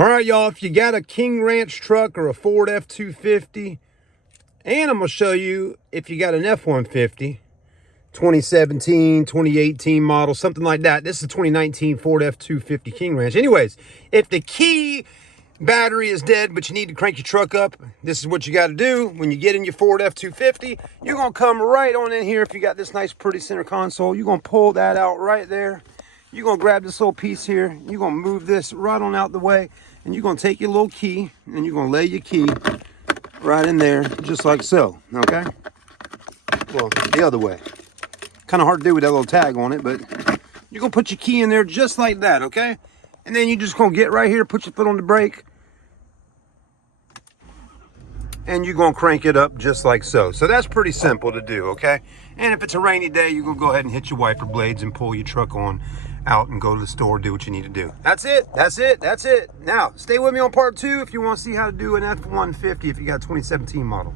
All right, y'all, if you got a King Ranch truck or a Ford F250, and I'm going to show you if you got an F150, 2017, 2018 model, something like that. This is a 2019 Ford F250 King Ranch. Anyways, if the key battery is dead, but you need to crank your truck up, this is what you got to do. When you get in your Ford F250, you're going to come right on in here. If you got this nice, pretty center console, you're going to pull that out right there. You're going to grab this little piece here. You're going to move this right on out the way. And you're going to take your little key and you're going to lay your key right in there, just like so, okay? Well, the other way. Kind of hard to do with that little tag on it, but you're going to put your key in there just like that, okay? And then you're just going to get right here, put your foot on the brake, and you're going to crank it up just like so. So that's pretty simple to do, okay? And if it's a rainy day, you're going to go ahead and hit your wiper blades and pull your truck on out and go to the store, do what you need to do. That's it. That's it. That's it. Now, stay with me on part 2 if you want to see how to do an F150 if you got a 2017 model.